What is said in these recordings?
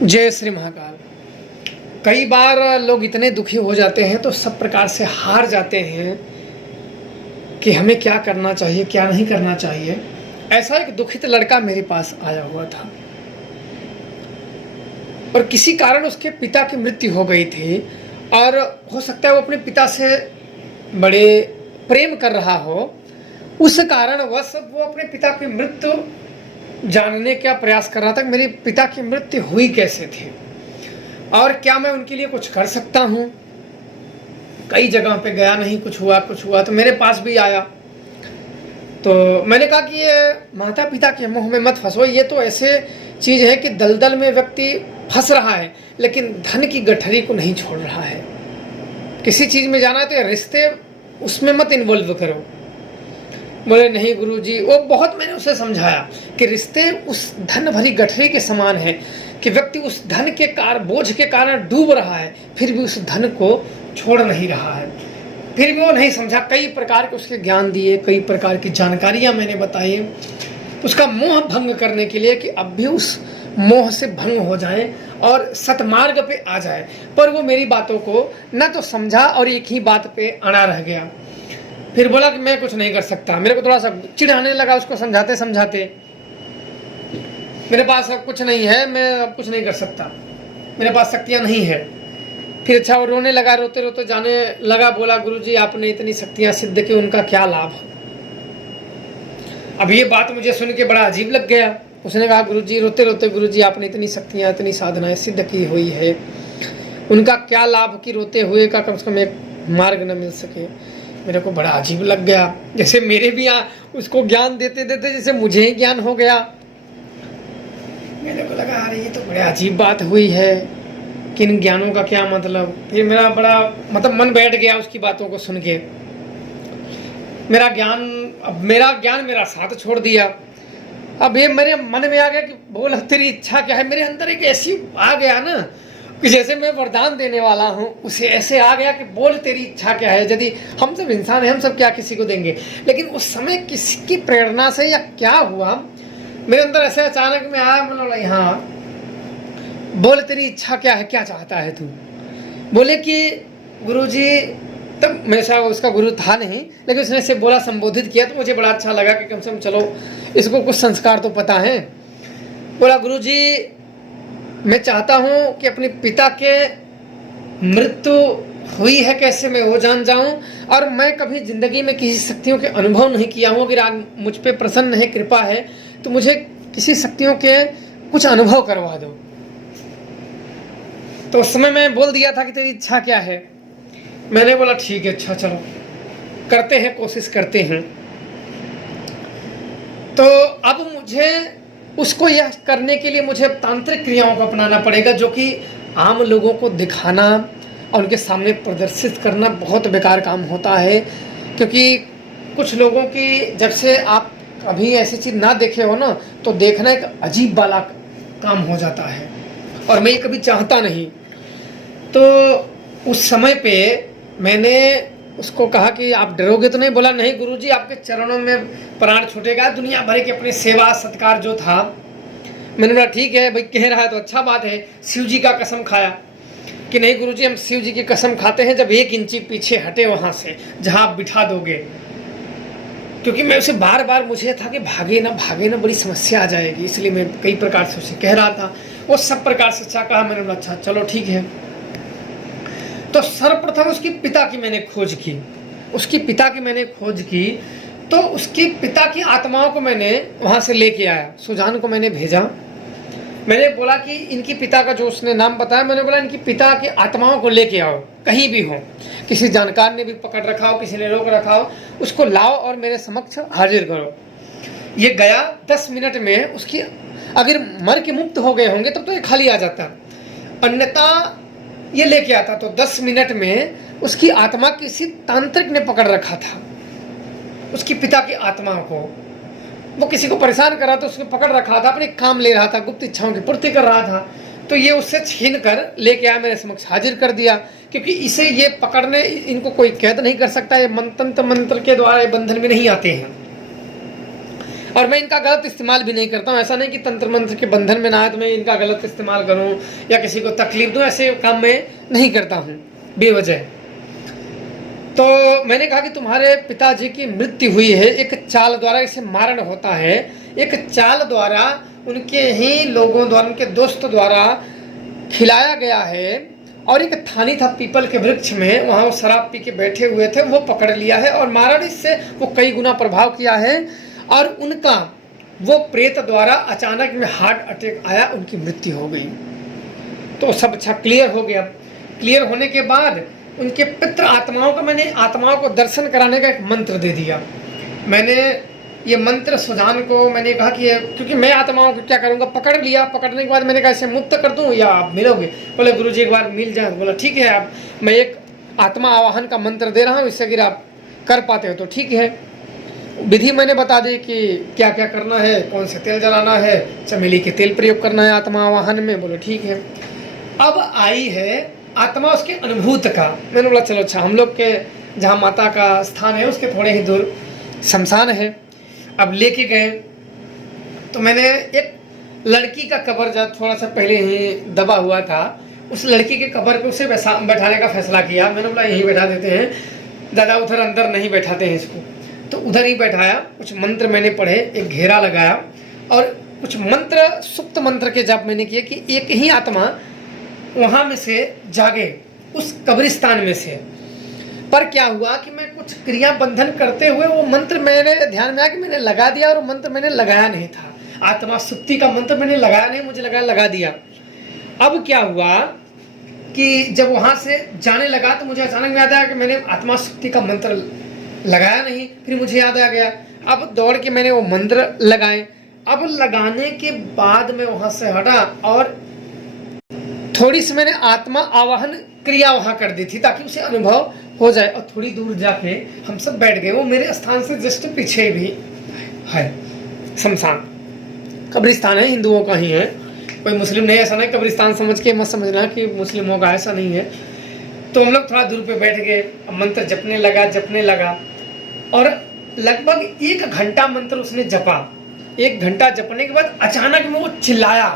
जय श्री महाकाल। कई बार लोग इतने दुखी हो जाते हैं तो सब प्रकार से हार जाते हैं कि हमें क्या करना चाहिए क्या नहीं करना चाहिए। ऐसा एक दुखित लड़का मेरे पास आया हुआ था और किसी कारण उसके पिता की मृत्यु हो गई थी और हो सकता है वो अपने पिता से बड़े प्रेम कर रहा हो। उस कारणवश वो अपने पिता की मृत्यु जानने का प्रयास कर रहा था कि मेरे पिता की मृत्यु हुई कैसे थी और क्या मैं उनके लिए कुछ कर सकता हूँ। कई जगह पे गया, नहीं कुछ हुआ तो मेरे पास भी आया। तो मैंने कहा कि ये माता पिता के मुंह में मत फंसो। ये तो ऐसे चीज़ है कि दलदल में व्यक्ति फंस रहा है लेकिन धन की गठरी को नहीं छोड़ रहा है। किसी चीज़ में जाना है तो रिश्ते उसमें मत इन्वॉल्व करो। बोले नहीं गुरुजी। वो बहुत मैंने उसे समझाया कि रिश्ते उस धन भरी गठरी के समान है कि व्यक्ति उस धन के बोझ के कारण डूब रहा है फिर भी उस धन को छोड़ नहीं रहा है। फिर भी वो नहीं समझा। कई प्रकार के उसके ज्ञान दिए, कई प्रकार की जानकारियां मैंने बताई उसका मोह भंग करने के लिए कि अब भी उस मोह से भंग हो जाए और सतमार्ग पे आ जाए। पर वो मेरी बातों को न तो समझा और एक ही बात पे अड़ा रह गया। फिर बोला कि मैं कुछ नहीं कर सकता। मेरे को थोड़ा सा चिढ़ाने लगा उसको समझाते समझाते। मेरे पास अब कुछ नहीं है, मैं अब कुछ नहीं कर सकता, मेरे पास शक्तियाँ नहीं है। फिर अच्छा वो रोने लगा, रोते रोते जाने लगा। बोला गुरुजी आपने इतनी शक्तियाँ सिद्ध की, उनका क्या लाभ। अब ये बात मुझे सुन के बड़ा अजीब लग गया। उसने कहा गुरुजी रोते रोते, गुरुजी आपने इतनी शक्तियाँ इतनी साधनाएं सिद्ध की हुई है, उनका क्या लाभ कि रोते हुए का कम से कम एक मार्ग न मिल सके। मेरे को बड़ा अजीब लग गया, जैसे मेरे भी उसको ज्ञान देते देते जैसे मुझे ही ज्ञान हो गया। मेरे को लगा अरे ये तो बड़ी अजीब बात हुई है कि इन ज्ञानों का क्या मतलब। फिर मेरा बड़ा मन बैठ गया उसकी बातों को सुन के। मेरा ज्ञान मेरा साथ छोड़ दिया। अब ये मेरे मन में आ गया कि बोल तेरी इच्छा क्या है। मेरे अंदर एक ऐसी आ गया ना कि जैसे मैं वरदान देने वाला हूँ, उसे ऐसे आ गया कि बोल तेरी इच्छा क्या है। यदि हम सब इंसान हैं, हम सब क्या किसी को देंगे। लेकिन उस समय किसकी प्रेरणा से या क्या हुआ मेरे अंदर ऐसे अचानक में आया। मतलब हाँ बोल तेरी इच्छा क्या है, क्या चाहता है तू। बोले कि गुरुजी, तब मैं शायद उसका गुरु था नहीं लेकिन उसने से बोला, संबोधित किया तो मुझे बड़ा अच्छा लगा कि कम से कम चलो इसको कुछ संस्कार तो पता है। बोला गुरुजी मैं चाहता हूँ कि अपने पिता के मृत्यु हुई है कैसे मैं वो जान जाऊं और मैं कभी जिंदगी में किसी शक्तियों के अनुभव नहीं किया हूँ। अगर आज मुझ पे प्रसन्न है, कृपा है तो मुझे किसी शक्तियों के कुछ अनुभव करवा दो। तो उस समय मैं बोल दिया था कि तेरी इच्छा क्या है। मैंने बोला ठीक है, अच्छा चलो करते हैं, कोशिश करते हैं। तो अब मुझे उसको यह करने के लिए मुझे तांत्रिक क्रियाओं को अपनाना पड़ेगा जो कि आम लोगों को दिखाना और उनके सामने प्रदर्शित करना बहुत बेकार काम होता है। क्योंकि कुछ लोगों की जब से आप कभी ऐसी चीज़ ना देखे हो ना तो देखना एक अजीब वाला काम हो जाता है और मैं ये कभी चाहता नहीं। तो उस समय पे मैंने उसको कहा कि आप डरोगे तो नहीं। बोला नहीं गुरुजी आपके चरणों में प्राण छूटेगा। दुनिया भर की अपनी सेवा सत्कार जो था। मैंने बोला ठीक है भाई, कह रहा है तो अच्छा बात है। शिव जी का कसम खाया कि नहीं गुरुजी हम शिव जी की कसम खाते हैं जब 1 इंची पीछे हटे वहाँ से जहाँ आप बिठा दोगे। क्योंकि मैं उसे बार बार मुझे था कि भागे ना बड़ी समस्या आ जाएगी, इसलिए मैं कई प्रकार से उसे कह रहा था। वो सब प्रकार से अच्छा कहा। मैंने बोला अच्छा चलो ठीक है। तो सर्वप्रथम उसकी पिता की मैंने खोज की। तो उसके पिता की आत्माओं को मैंने वहाँ से लेके आया। सुजान को मैंने भेजा। मैंने बोला कि इनकी पिता का जो उसने नाम बताया, मैंने बोला इनकी पिता की आत्माओं को लेके आओ, कहीं भी हो। किसी जानकार ने भी पकड़ रखा हो, किसी ने रोक रखा हो, उसको लाओ और मेरे समक्ष हाजिर करो। ये गया 10 मिनट में उसकी अगर मर के मुक्त हो गए होंगे तब तो ये खाली आ जाता, अन्यथा ये लेके आता। तो 10 मिनट में उसकी आत्मा किसी तांत्रिक ने पकड़ रखा था। उसकी पिता की आत्मा को वो किसी को परेशान कर रहा था, उसने पकड़ रखा था, अपने काम ले रहा था, गुप्त इच्छाओं की पूर्ति कर रहा था। तो ये उससे छीन कर लेके आया, मेरे समक्ष हाजिर कर दिया। क्योंकि इसे ये पकड़ने इनको कोई कैद नहीं कर सकता। ये मंत्र के द्वारा बंधन में नहीं आते हैं और मैं इनका गलत इस्तेमाल भी नहीं करता हूँ। ऐसा नहीं कि तंत्र मंत्र के बंधन में ना आए तो मैं इनका गलत इस्तेमाल करूँ या किसी को तकलीफ दूँ, ऐसे काम मैं नहीं करता हूँ बेवजह। तो मैंने कहा कि तुम्हारे पिताजी की मृत्यु हुई है एक चाल द्वारा, इसे मारण होता है एक चाल द्वारा, उनके ही लोगों द्वारा, उनके दोस्त द्वारा खिलाया गया है। और एक थानी था पीपल के वृक्ष में, वहाँ वो शराब पी के बैठे हुए थे, वो पकड़ लिया है और मारण इससे वो कई गुना प्रभाव किया है। और उनका वो प्रेत द्वारा अचानक में हार्ट अटैक आया, उनकी मृत्यु हो गई। तो सब अच्छा क्लियर हो गया। क्लियर होने के बाद उनके पितृ आत्माओं का, मैंने आत्माओं को दर्शन कराने का एक मंत्र दे दिया। मैंने ये मंत्र सुजान को मैंने कहा कि क्योंकि मैं आत्माओं को क्या करूँगा, पकड़ लिया। पकड़ने के बाद मैंने कहा इसे मुक्त कर दूँ या आप मिलोगे? बोले गुरुजी एक बार मिल जाए। बोला ठीक है, आप मैं एक आत्मा आवाहन का मंत्र दे रहा हूँ, इससे अगर आप कर पाते हो तो ठीक है। विधि मैंने बता दी कि क्या क्या करना है, कौन से तेल जलाना है, चमेली के तेल प्रयोग करना है आत्मा आवाहन में। बोले ठीक है। अब आई है आत्मा उसके अनुभूत का। मैंने बोला चलो अच्छा, हम लोग के जहाँ माता का स्थान है उसके थोड़े ही दूर शमशान है। अब लेके गए तो मैंने एक लड़की का कब्र जब थोड़ा सा पहले ही दबा हुआ था, उस लड़की के कब्र पे उसे बैठाने का फैसला किया। मैंने बोला यही बैठा देते हैं, ज़्यादा उधर अंदर नहीं बैठाते हैं इसको। तो उधर ही बैठाया। कुछ मंत्र मैंने पढ़े, एक घेरा लगाया और कुछ मंत्र, सुप्त मंत्र के जाप मैंने किए कि एक ही आत्मा वहाँ में से जागे, उस कब्रिस्तान में से। पर क्या हुआ कि मैं कुछ क्रिया बंधन करते हुए वो मंत्र मेरे ध्यान में आया कि मैंने लगा दिया, और मंत्र मैंने लगाया नहीं था। आत्मा सुप्ति का मंत्र मैंने लगाया नहीं, मुझे लगा दिया। अब क्या हुआ कि जब वहाँ से जाने लगा तो मुझे अचानक याद आया कि मैंने आत्मा सुप्ति का मंत्र लगाया नहीं। फिर मुझे याद आ गया, अब दौड़ के मैंने वो मंत्र लगाए। अब लगाने के बाद मैं वहाँ से हटा और थोड़ी सी मैंने आत्मा आवाहन क्रिया वहाँ कर दी थी ताकि उसे अनुभव हो जाए। और थोड़ी दूर जाके हम सब बैठ गए। वो मेरे स्थान से जस्ट पीछे भी है शमशान, कब्रिस्तान है, हिंदुओं का ही है, कोई मुस्लिम नहीं। ऐसा नहीं कब्रिस्तान समझ के मत समझना कि मुस्लिमों का, ऐसा नहीं है। तो हम लोग थोड़ा दूर पे बैठ गए, मंत्र जपने लगा और लगभग 1 घंटा मंत्र उसने जपा। 1 घंटा जपने के बाद अचानक में वो चिल्लाया,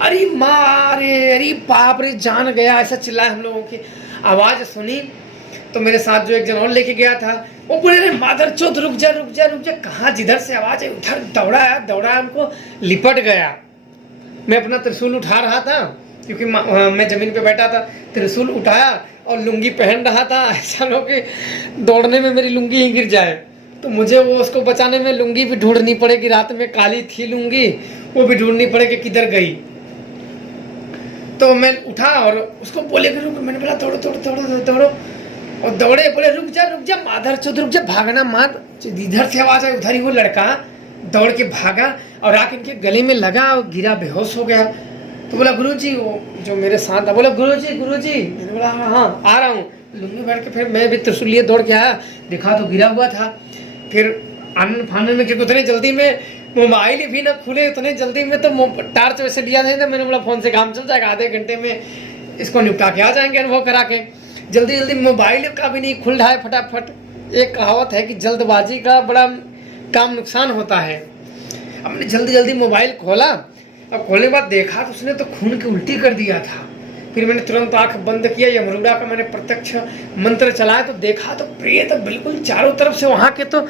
अरे माँ रे, अरे बाप रे, जान गया, ऐसा चिल्लाया। हम लोगों की आवाज़ सुनी तो मेरे साथ जो एक जन और लेके गया था वो बोले अरे मादर चौथ रुक जा। कहाँ जिधर से आवाज़ है उधर दौड़ा हमको लिपट गया। मैं अपना त्रिशूल उठा रहा था क्योंकि मैं ज़मीन पे बैठा था, त्रिशूल उठाया और लुंगी पहन रहा था। ऐसा लोग कि दौड़ने में मेरी लुंगी ही गिर जाए, तो मुझे वो उसको बचाने में लुंगी भी ढूंढनी पड़ेगी। रात में काली थी लुंगी, वो भी ढूंढनी पड़ेगी किधर गई। तो मैं उठा और उसको बोले कि रुक। मैंने बोला दौड़ो और दौड़े। बोले रुक जा माधर चौथ, रुक जा, भागना मत। इधर से आवाज़ आई, उधर ही वो लड़का दौड़ के भागा और आके इनके गले में लगा और गिरा, बेहोश हो गया। तो बोला गुरुजी, वो जो मेरे साथ था बोला गुरुजी। मैंने बोला हाँ आ रहा हूँ। लुंगी बैठ के फिर मैं भी त्रिशूल लिए दौड़ के आया, देखा तो गिरा हुआ था। फिर आनंद फानंद में क्योंकि उतने जल्दी में मोबाइल भी ना खुले, उतने जल्दी में तो टार्च वैसे लिया नहीं था। मैंने बोला फोन से काम चल जाएगा, आधे घंटे में इसको निपटा के आ जाएंगे अनुभव करा के। जल्दी मोबाइल का भी नहीं खुल रहा है फटाफट। एक कहावत है कि जल्दबाजी का बड़ा काम नुकसान होता है। हमने जल्दी मोबाइल खोला, अब खोलने के बाद देखा तो उसने तो खून की उल्टी कर दिया था। फिर मैंने तुरंत आंख बंद किया, यमरूड़ा का मैंने प्रत्यक्ष मंत्र चलाया तो देखा तो प्रेत बिल्कुल चारों तरफ से वहाँ के तो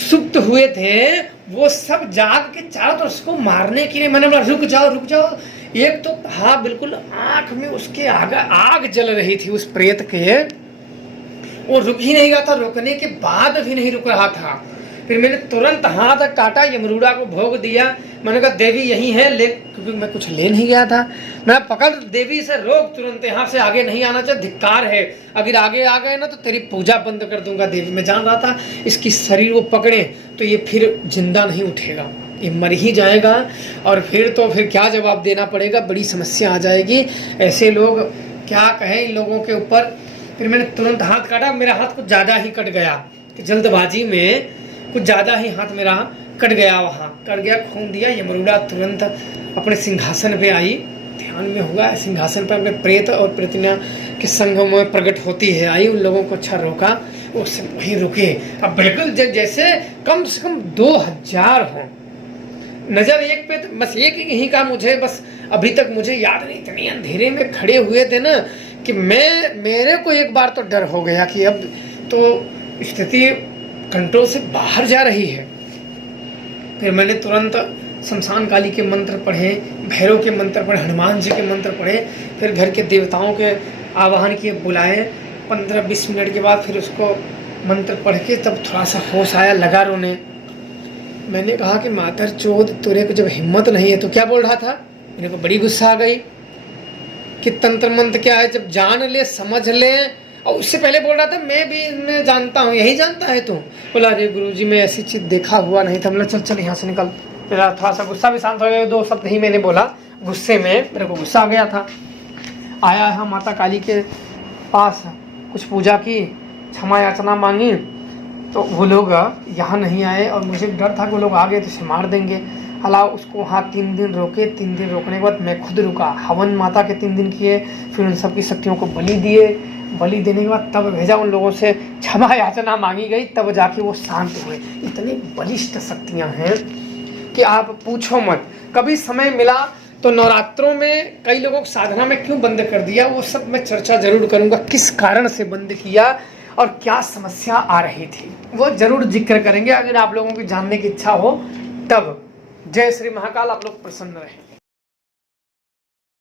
सुप्त हुए थे, वो सब जाग के चारों तरफ उसको मारने के लिए। मैंने बोला रुक जाओ। एक तो हाँ बिल्कुल आंख में उसके आग जल रही थी उस प्रेत के, वो रुक ही नहीं रहा था, रुकने के बाद भी नहीं रुक रहा था। फिर मैंने तुरंत हाथ काटा, यमरूड़ा को भोग दिया। मैंने कहा देवी यही है, ले, क्योंकि मैं कुछ ले नहीं गया था। मैं पकड़ देवी से रोक, तुरंत यहाँ से आगे नहीं आना चाहिए, धिक्कार है, अगर आगे आ गए ना तो तेरी पूजा बंद कर दूंगा देवी। मैं जान रहा था इसकी शरीर वो पकड़े तो ये फिर जिंदा नहीं उठेगा, ये मर ही जाएगा और फिर क्या जवाब देना पड़ेगा, बड़ी समस्या आ जाएगी। ऐसे लोग क्या कहें इन लोगों के ऊपर। फिर मैंने तुरंत हाथ काटा, मेरा हाथ कुछ ज़्यादा ही कट गया, जल्दबाजी में कुछ ज़्यादा ही हाथ मेरा कट गया, वहाँ कट गया, खून दिया। यमरूड़ा तुरंत अपने सिंहासन पे आई, ध्यान में हुआ, सिंहासन पर अपने प्रेत और प्रेतनिया के संग में प्रकट होती है। आई उन लोगों को अच्छा रोका, वो सब वहीं रुके। अब बिल्कुल जैसे कम से कम 2000 हों। नजर एक पे बस एक ही का मुझे बस अभी तक मुझे याद नहीं, इतने अंधेरे में खड़े हुए थे ना कि मेरे को एक बार तो डर हो गया कि अब तो स्थिति कंट्रोल से बाहर जा रही है। फिर मैंने तुरंत शमशान काली के मंत्र पढ़े, भैरव के मंत्र पढ़े, हनुमान जी के मंत्र पढ़े, फिर घर के देवताओं के आवाहन किए, बुलाए। 15-20 मिनट के बाद फिर उसको मंत्र पढ़ के तब थोड़ा सा होश आया, लगा रोने। मैंने कहा कि मातर चोद, तुरे को जब हिम्मत नहीं है तो क्या बोल रहा था। मेरे को बड़ी गुस्सा आ गई कि तंत्र मंत्र क्या है, जब जान ले समझ ले। और उससे पहले बोल रहा था मैं भी मैं जानता हूँ, यही जानता है तू। बोला अरे गुरुजी मैं ऐसी चीज़ देखा हुआ नहीं था। बोला चल चल यहाँ से निकल। मेरा थोड़ा सा गुस्सा भी शांत हो गया, 2 शब्द ही मैंने बोला, गुस्से में मेरे को गुस्सा आ गया था। आया है माता काली के पास, कुछ पूजा की, क्षमा याचना मांगी, तो वो लोग यहाँ नहीं आए और मुझे डर था कि वो लोग आ गए तो इसे मार देंगे। अलावा उसको वहाँ 3 दिन रोके। 3 दिन रोकने के बाद मैं खुद रुका, हवन माता के 3 दिन किए, फिर उन सबकी शक्तियों को बलि दिए। बलि देने के बाद तब भेजा, उन लोगों से क्षमा याचना मांगी गई, तब जाके वो शांत हुए। इतनी बलिष्ठ शक्तियाँ हैं कि आप पूछो मत। कभी समय मिला तो नवरात्रों में कई लोगों को साधना में क्यों बंद कर दिया, वो सब मैं चर्चा जरूर करूँगा, किस कारण से बंद किया और क्या समस्या आ रही थी, वो जरूर जिक्र करेंगे अगर आप लोगों की जानने की इच्छा हो तब। जय श्री महाकाल। आप लोग प्रसन्न रहें।